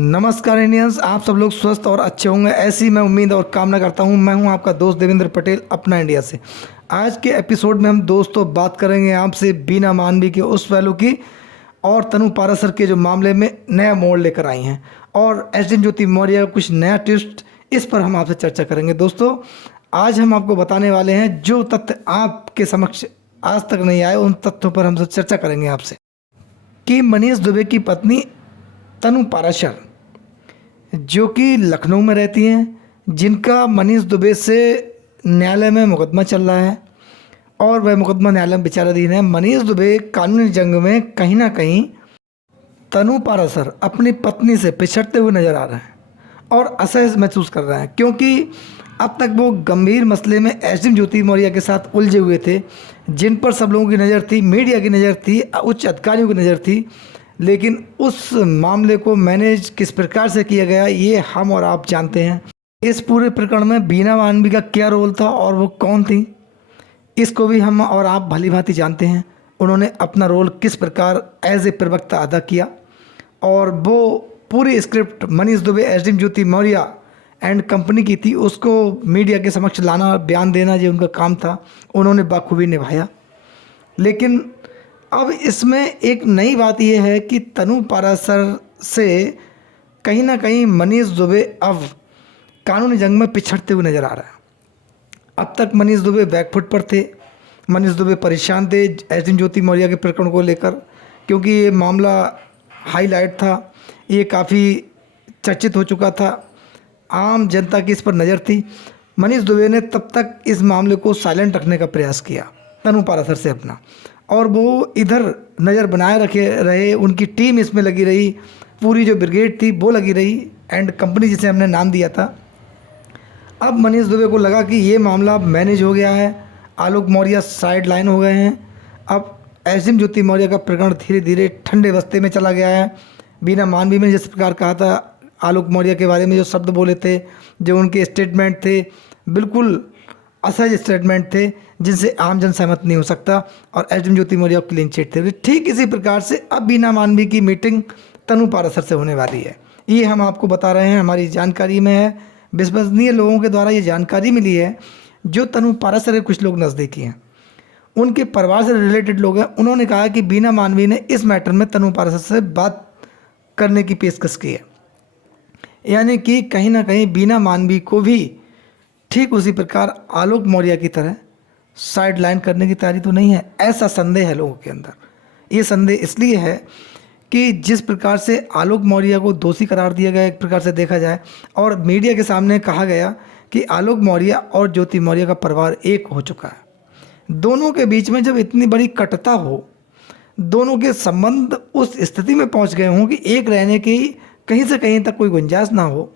नमस्कार इंडियंस, आप सब लोग स्वस्थ और अच्छे होंगे ऐसी मैं उम्मीद और कामना करता हूं। मैं हूं आपका दोस्त देवेंद्र पटेल, अपना इंडिया से। आज के एपिसोड में हम दोस्तों बात करेंगे आपसे बीना मानवी के उस पहलू की और तनु पाराशर के जो मामले में नया मोड़ लेकर आई हैं, और एसडीएन ज्योति मौर्य का कुछ नया ट्विस्ट, इस पर हम आपसे चर्चा करेंगे। दोस्तों, आज हम आपको बताने वाले हैं जो तथ्य आपके समक्ष आज तक नहीं आए, उन तथ्यों पर हम सब चर्चा करेंगे आपसे कि मनीष दुबे की पत्नी तनु पाराशर, जो कि लखनऊ में रहती हैं, जिनका मनीष दुबे से न्यायालय में मुकदमा चल रहा है और वह मुकदमा न्यायालय में विचाराधीन है। मनीष दुबे कानूनी जंग में कहीं ना कहीं तनु पाराशर अपनी पत्नी से पिछड़ते हुए नजर आ रहे हैं और असहज महसूस कर रहे हैं, क्योंकि अब तक वो गंभीर मसले में एसडीएन ज्योति मौर्य के साथ उलझे हुए थे, जिन पर सब लोगों की नज़र थी, मीडिया की नज़र थी, उच्च अधिकारियों की नज़र थी। लेकिन उस मामले को मैनेज किस प्रकार से किया गया, ये हम और आप जानते हैं। इस पूरे प्रकरण में बीना मानवी का क्या रोल था और वो कौन थी, इसको भी हम और आप भली भांति जानते हैं। उन्होंने अपना रोल किस प्रकार एज ए प्रवक्ता अदा किया, और वो पूरी script Manish Dubey SDN Jyoti Maurya and company की थी, उसको मीडिया के समक्ष लाना, बयान देना, जो उनका काम था, उन्होंने बाखूबी निभाया। लेकिन अब इसमें एक नई बात यह है कि तनु पाराशर से कहीं ना कहीं मनीष दुबे अब कानूनी जंग में पिछड़ते हुए नजर आ रहा है। अब तक मनीष दुबे बैकफुट पर थे, मनीष दुबे परेशान थे एसडीएन ज्योति मौर्य के प्रकरण को लेकर, क्योंकि ये मामला हाईलाइट था, ये काफ़ी चर्चित हो चुका था, आम जनता की इस पर नज़र थी। मनीष दुबे ने तब तक इस मामले को साइलेंट रखने का प्रयास किया तनु पाराशर से अपना, और वो इधर नज़र बनाए रखे रहे, उनकी टीम इसमें लगी रही, पूरी जो ब्रिगेड थी वो लगी रही, एंड कंपनी जिसे हमने नाम दिया था। अब मनीष दुबे को लगा कि ये मामला मैनेज हो गया है, आलोक मौर्य साइड लाइन हो गए हैं, अब एसडीएन ज्योति मौर्य का प्रकरण धीरे धीरे ठंडे बस्ते में चला गया है। बीना मानवी ने जिस प्रकार कहा था आलोक मौर्य के बारे में, जो शब्द बोले थे, जो उनके स्टेटमेंट थे, बिल्कुल असहज स्टेटमेंट थे जिनसे आम जन सहमत नहीं हो सकता, और एसडीएन ज्योति मौर्य क्लीन चिट थे। ठीक इसी प्रकार से अब बीना मानवी की मीटिंग तनु पाराशर से होने वाली है। ये हम आपको बता रहे हैं, हमारी जानकारी में है, विश्वसनीय लोगों के द्वारा ये जानकारी मिली है, जो तनु पाराशर के कुछ लोग नज़दीकी हैं, उनके परिवार से रिलेटेड लोग हैं। उन्होंने कहा कि बीना मानवी ने इस मैटर में तनु पाराशर से बात करने की पेशकश की है, यानी कि कहीं ना कहीं बीना मानवी को भी ठीक उसी प्रकार आलोक मौर्य की तरह साइड लाइन करने की तैयारी तो नहीं है, ऐसा संदेह है लोगों के अंदर। ये संदेह इसलिए है कि जिस प्रकार से आलोक मौर्य को दोषी करार दिया गया, एक प्रकार से देखा जाए, और मीडिया के सामने कहा गया कि आलोक मौर्य और ज्योति मौर्य का परिवार एक हो चुका है। दोनों के बीच में जब इतनी बड़ी कटुता हो, दोनों के संबंध उस स्थिति में पहुंच गए हों कि एक रहने की कहीं से कहीं तक कोई गुंजाइश ना हो,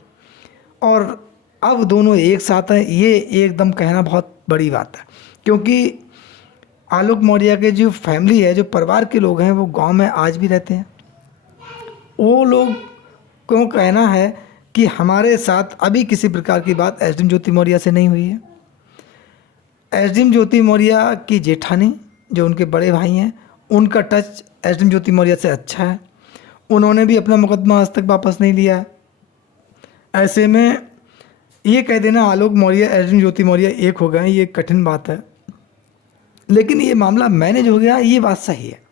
और अब दोनों एक साथ हैं, ये एकदम कहना बहुत बड़ी बात है। क्योंकि आलोक मौर्य के जो फैमिली है, जो परिवार के लोग हैं, वो गांव में आज भी रहते हैं। वो लोग को कहना है कि हमारे साथ अभी किसी प्रकार की बात एसडीएन ज्योति मौर्य से नहीं हुई है। एसडीएन ज्योति मौर्य की जेठानी, जो उनके बड़े भाई हैं, उनका टच एसडीएन ज्योति मौर्य से अच्छा है। उन्होंने भी अपना मुकदमा आज तक वापस नहीं लिया है। ऐसे में ये कह देना आलोक मौर्य एसडीएन ज्योति मौर्य एक हो गए, ये कठिन बात है। लेकिन ये मामला मैनेज हो गया, ये बात सही है।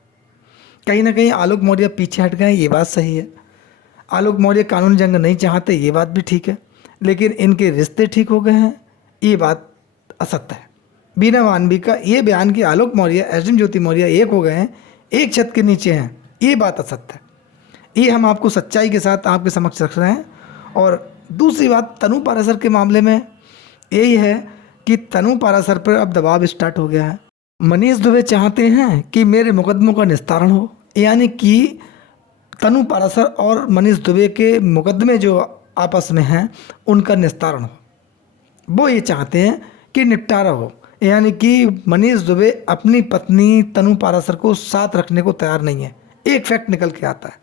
कहीं ना कहीं आलोक मौर्य पीछे हट गए, ये बात सही है। आलोक मौर्य कानूनी जंग नहीं चाहते, ये बात भी ठीक है। लेकिन इनके रिश्ते ठीक हो गए हैं, ये बात असत्य है। बीना मानवी का ये बयान कि आलोक मौर्य एसडीएन ज्योति मौर्य एक हो गए हैं, एक छत के नीचे हैं, ये बात असत्य है। ये हम आपको सच्चाई के साथ आपके समक्ष रख रहे हैं। और दूसरी बात, तनु पाराशर के मामले में यही है कि तनु पाराशर पर अब दबाव स्टार्ट हो गया है। मनीष दुबे चाहते हैं कि मेरे मुकदमों का निस्तारण हो, यानी कि तनु पाराशर और मनीष दुबे के मुकदमे जो आपस में हैं, उनका निस्तारण हो। वो ये चाहते हैं कि निपटारा हो, यानी कि मनीष दुबे अपनी पत्नी तनु पाराशर को साथ रखने को तैयार नहीं है। एक फैक्ट निकल के आता है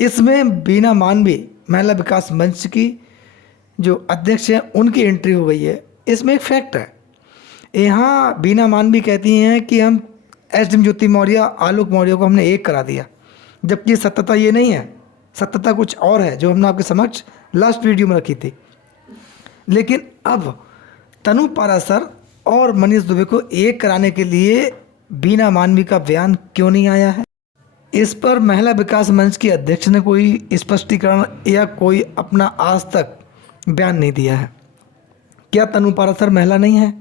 इसमें, बीना मानवी महिला विकास मंच की जो अध्यक्ष हैं, उनकी एंट्री हो गई है। इसमें एक फैक्ट है, यहाँ बीना मानवी कहती हैं कि हम एसडीएन ज्योति मौर्य आलोक मौर्य को हमने एक करा दिया, जबकि सत्यता ये नहीं है। सत्यता कुछ और है जो हमने आपके समक्ष लास्ट वीडियो में रखी थी। लेकिन अब तनु पाराशर और मनीष दुबे को एक कराने के लिए बीना मानवी का बयान क्यों नहीं आया है? इस पर महिला विकास मंच की अध्यक्ष ने कोई स्पष्टीकरण या कोई अपना आज तक बयान नहीं दिया है। क्या तनु पाराशर महिला नहीं है?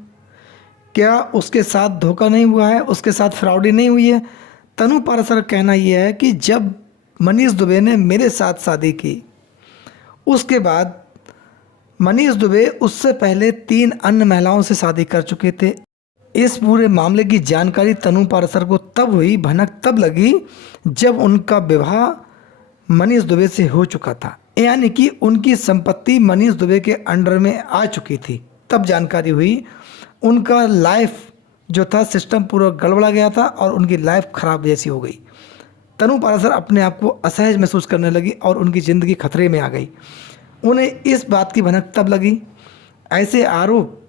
क्या उसके साथ धोखा नहीं हुआ है? उसके साथ फ्रॉड नहीं हुई है? तनु पाराशर का कहना यह है कि जब मनीष दुबे ने मेरे साथ शादी की, उसके बाद मनीष दुबे उससे पहले 3 अन्य महिलाओं से शादी कर चुके थे। इस पूरे मामले की जानकारी तनु पाराशर को तब हुई, भनक तब लगी जब उनका विवाह मनीष दुबे से हो चुका था, यानी कि उनकी संपत्ति मनीष दुबे के अंडर में आ चुकी थी। तब जानकारी हुई उनका लाइफ जो था सिस्टम पूरा गड़बड़ा गया था और उनकी लाइफ खराब जैसी हो गई। तनु पाराशर अपने आप को असहज महसूस करने लगी और उनकी ज़िंदगी खतरे में आ गई। उन्हें इस बात की भनक तब लगी। ऐसे आरोप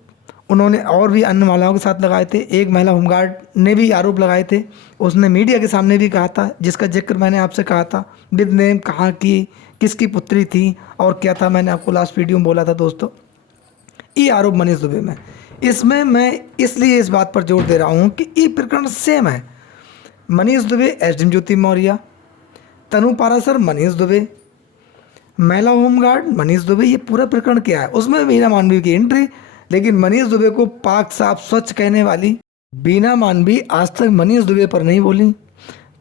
उन्होंने और भी अन्य महिलाओं के साथ लगाए थे। एक महिला होमगार्ड ने भी आरोप लगाए थे, उसने मीडिया के सामने भी कहा था, जिसका जिक्र मैंने आपसे कहा था, विद नेम, कहाँ की, किसकी पुत्री थी और क्या था, मैंने आपको लास्ट वीडियो में बोला था दोस्तों। ये आरोप मनीष दुबे में, इसमें मैं इसलिए इस बात पर जोर दे रहा हूँ कि ये प्रकरण सेम है। मनीष दुबे, एसडीएम ज्योति मौर्य, तनु पाराशर, मनीष दुबे, महिला होमगार्ड, मनीष दुबे, ये पूरा प्रकरण क्या है? उसमें बीना मानवी की एंट्री, लेकिन मनीष दुबे को पाक साफ स्वच्छ कहने वाली बीना मानवी आज तक मनीष दुबे पर नहीं बोली।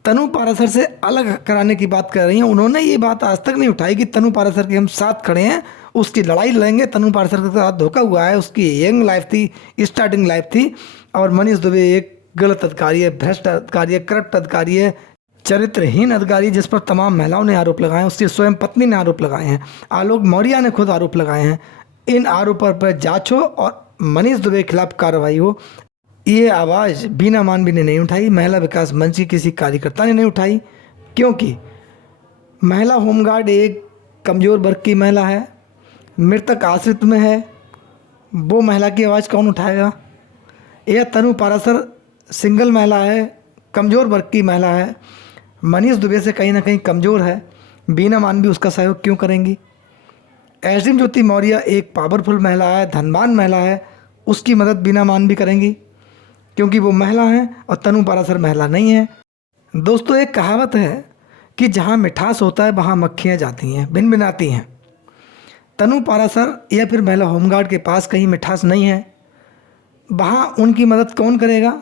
तनु पाराशर से अलग कराने की बात कर रही हैं। उन्होंने ये बात आज तक नहीं उठाई कि तनु पाराशर के हम साथ खड़े हैं, उसकी लड़ाई लड़ेंगे। तनु पाराशर के साथ धोखा हुआ है, उसकी यंग लाइफ थी, स्टार्टिंग लाइफ थी, और मनीष दुबे एक गलत अधिकारी है, भ्रष्ट अधिकारी है, करप्ट अधिकारी है, चरित्रहीन अधिकारी, जिस पर तमाम महिलाओं ने आरोप लगाए हैं, उसकी स्वयं पत्नी ने आरोप लगाए हैं, आलोक मौर्य ने खुद आरोप लगाए हैं। इन आरोपों पर जांच हो और मनीष दुबे के खिलाफ कार्रवाई हो। ये आवाज़ बीना मानवी ने नहीं उठाई, महिला विकास मंच की किसी कार्यकर्ता ने नहीं उठाई, क्योंकि महिला होमगार्ड एक कमज़ोर वर्ग की महिला है, मृतक आश्रित में है, वो महिला की आवाज़ कौन उठाएगा? यह तनु पाराशर सिंगल महिला है, कमज़ोर वर्ग की महिला है, मनीष दुबे से कहीं ना कहीं कमज़ोर है, बीना मानवी उसका सहयोग क्यों करेंगी? एसडीएम ज्योति मौर्य एक पावरफुल महिला है, धनवान महिला है, उसकी मदद बीना मानवी करेंगी क्योंकि वो महिला है और तनु पाराशर महिला नहीं है। दोस्तों, एक कहावत है कि जहाँ मिठास होता है वहाँ मक्खियाँ जाती हैं, भिनभिनाती हैं। तनु पाराशर या फिर महिला होमगार्ड के पास कहीं मिठास नहीं है, वहाँ उनकी मदद कौन करेगा?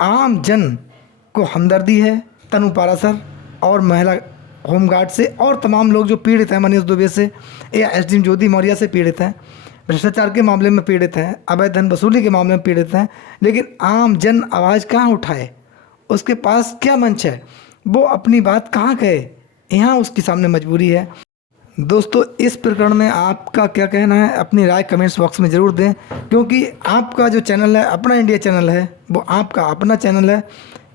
आम जन को हमदर्दी है तनु पाराशर और महिला होमगार्ड से, और तमाम लोग जो पीड़ित हैं मनीष दुबे से या एसडीएम ज्योति मौर्य से पीड़ित हैं, भ्रष्टाचार के मामले में पीड़ित हैं, अवैध धन वसूली के मामले में पीड़ित हैं, लेकिन आम जन आवाज़ कहाँ उठाए? उसके पास क्या मंच है? वो अपनी बात कहाँ कहे? यहाँ उसके सामने मजबूरी है। दोस्तों, इस प्रकरण में आपका क्या कहना है? अपनी राय कमेंट्स बॉक्स में ज़रूर दें, क्योंकि आपका जो चैनल है, अपना इंडिया चैनल है, वो आपका अपना चैनल है।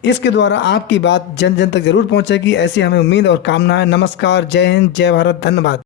इसके द्वारा आपकी बात जन जन तक ज़रूर पहुंचेगी, ऐसी हमें उम्मीद और कामना है। नमस्कार, जय हिंद, जय भारत, धन्यवाद।